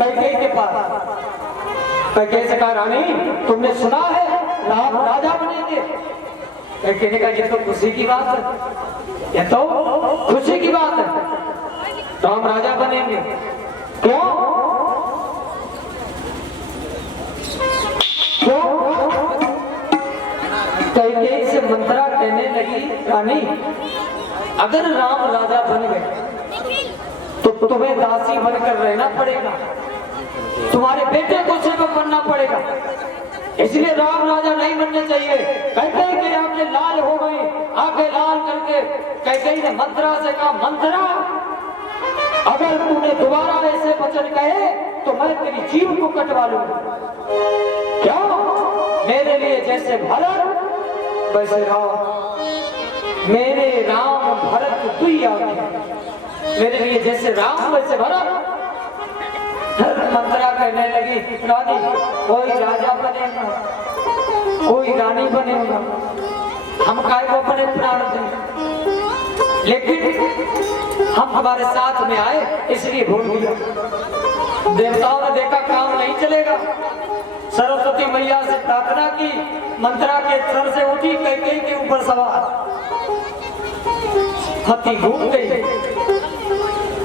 कैकेयी के पास। कैकेयी से कहा रानी तुमने सुना है राम राजा बनेंगे? कैकेयी ने कहा ये तो खुशी की बात है, ये तो खुशी की बात है, राम राजा बनेंगे। क्यों क्यों? कैकेयी से मंत्रा कहने लगी रानी अगर राम राजा बन गए तो तुम्हें दासी बनकर रहना पड़ेगा, तुम्हारे बेटे को सेवक बनना पड़ेगा, इसलिए राम राजा नहीं बनने चाहिए। कैकेयी के आंखें लाल हो गई, आंखें लाल करके कैकेयी ने मंत्रा से कहा मंत्रा अगर तूने दोबारा ऐसे वचन कहे तो मैं तेरी जीभ को कटवा लूंगा। क्यों? मेरे लिए जैसे भरत वैसे राम, मेरे राम भरत दुई आगे, मेरे लिए जैसे राम वैसे भरत। मंत्रा कहने लगी रानी कोई राजा बनेगा, कोई रानी बनेगा, हम काय को अपने प्राण दें, लेकिन हम हमारे साथ में आए इसलिए भूल गया। देवताओं ने देखा काम नहीं चलेगा, सरस्वती मैया से प्रार्थना की, मंत्रा के सर से उठी कैकेयी के ऊपर सवार, हथी घूम गई।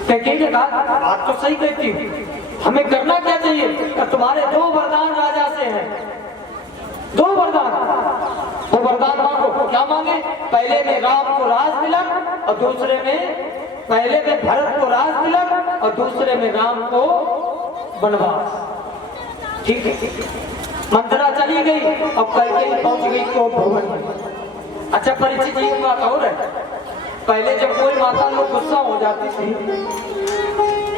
कैकेयी ने कहा बात तो सही कहती हूँ, हमें करना क्या चाहिए? तुम्हारे दो वरदान राजा से हैं, दो वरदान, वो वरदान मांगो। क्या मांगे? पहले में राम को राज तिलक और दूसरे में, पहले में भरत को राज तिलक और दूसरे में राम को वनवास। ठीक है, मंत्रा चली गई और कैकेयी पहुंच गई कोप भवन में। अच्छा परीक्षित जी एक बात और है, पहले जब कोई माता लोग गुस्सा हो जाती थी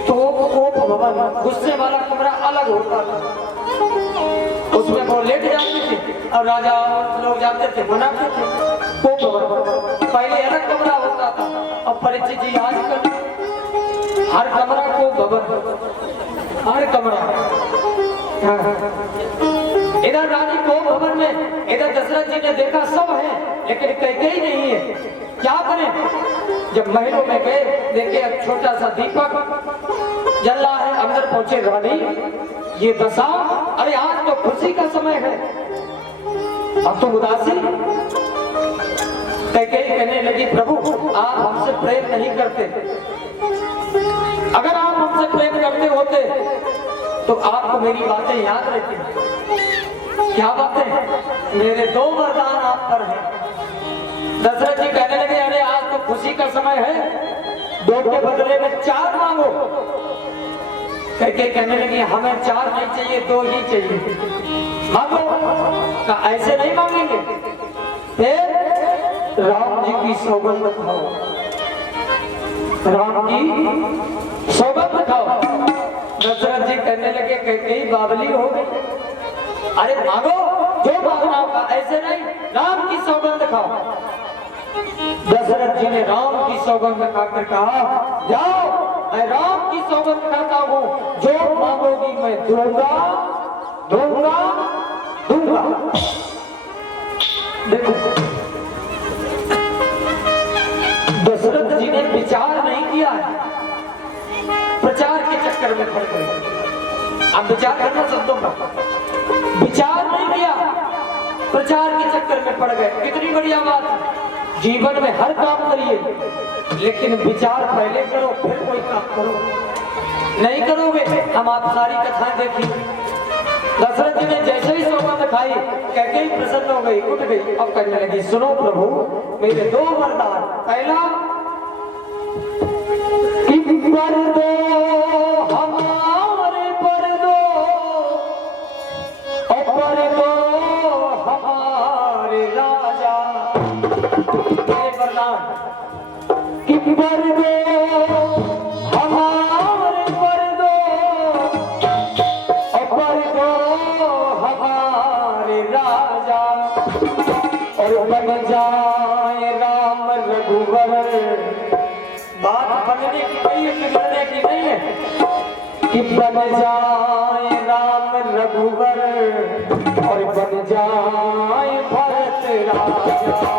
तो कोप भवन गुस्से वाला कमरा अलग होता था, उसमें वो लेट जाती थी और राजा लोग जाते थे मनाते थे। कोप भवन पहले अलग कमरा होता था और परीक्षित जी आजकल हर कमरा को भवन, हर कमरा। इधर रानी को भवन में, इधर दशरथ जी ने देखा सब है लेकिन कैकेयी नहीं है, क्या करें? जब महलों में गए देखे अब छोटा सा दीपक जल रहा है, अंदर पहुंचे रानी ये दशा, अरे आज तो खुशी का समय है, अब तो उदासी। कैकेयी कहने लगी प्रभु आप हमसे प्रेम नहीं करते, अगर आप हमसे प्रेम करते होते तो आपको मेरी बातें याद रहती। क्या बातें? मेरे दो वरदान आप पर हैं। दशरथ जी कहने लगे अरे आज तो खुशी का समय है, दो के बदले में चार मांगो। कैकेयी कहने लगी हमें चार नहीं चाहिए, दो ही चाहिए, मांगो। का ऐसे नहीं मांगेंगे, फिर राम जी की सौगंध खाओ, राम की सौगंध खाओ। दशरथ जी कहने लगे कैकेयी बावली हो गई, अरे मांगो जो मांगना होगा, ऐसे नहीं, राम की सौगंध खाओ। दशरथ जी ने राम की सौगंध खाकर कहा जाओ मैं राम की सौगंध खाता हूँ, जो मांगोगी मैं दूंगा दूंगा दूंगा। देखो दशरथ जी ने विचार नहीं किया, प्रचार के चक्कर में पड़ गए। अब विचार करना शब्दों का, विचार नहीं किया, प्रचार के चक्कर में पड़ गए। कितनी बढ़िया बात है, जीवन में हर काम करिए लेकिन विचार पहले करो फिर कोई काम करो, नहीं करोगे हम आप सारी कथाएं देखिए। दशरथ जी ने जैसे ही सौगंध खाई कैकेयी प्रसन्न हो गई, उठ गई, अब कहने लगी सुनो प्रभु मेरे दो वरदान, पहला वर दो हमारे पर दो और पर दो हमारे राजा। वरदान कि पर दो हमारे पर दो और पर दो हमारे राजा, और बन जाए राम रघुवर। बात बनने की नहीं है, बिगड़ने की नहीं है कि बन जाए राम रघुवर और बन जाए भरत राजा।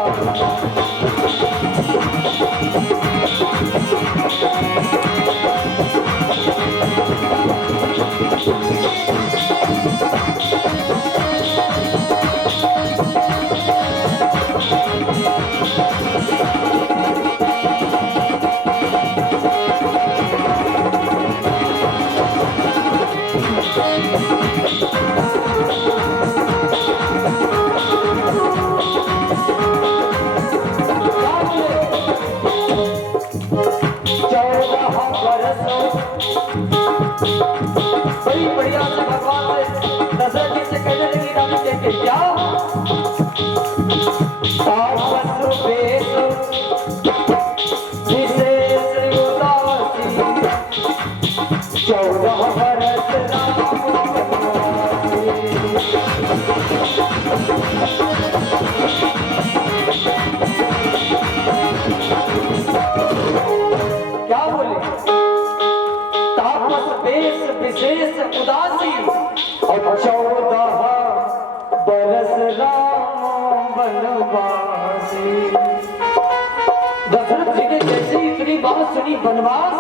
दशरथ जी ने जैसे इतनी बात सुनी वनवास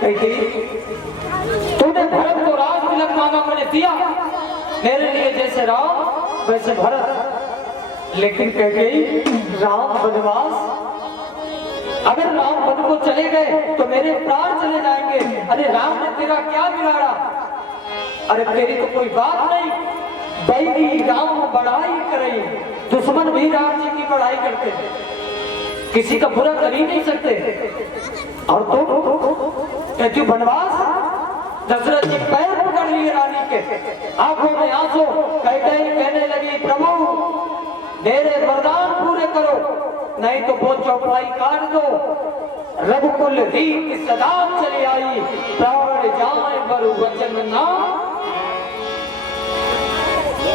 कही तूने भरत को राज तिलक मांगा मैंने दिया मेरे लिए जैसे राम वैसे भरत लेकिन कह गई राम वनवास अगर राम वन को चले गए तो मेरे प्राण चले जाएंगे। अरे राम ने तेरा क्या बिगाड़ा अरे तेरी तो कोई बात नहीं बैरी राम बड़ाई करे दुश्मन भी राम जी की बड़ाई करते हैं किसी का बुरा कर ही नहीं सकते और तो कहती वनवास दशरथ जी पैर पकड़ लिए रानी के आंखों में आंसू कहने लगी प्रभु मेरे वरदान पूरे करो नहीं तो वो चौपाई काट दो रघुकुल रीत सदा चली आई प्राण जाए बरु वचन ना।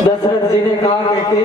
दशरथ जी ने कहा कि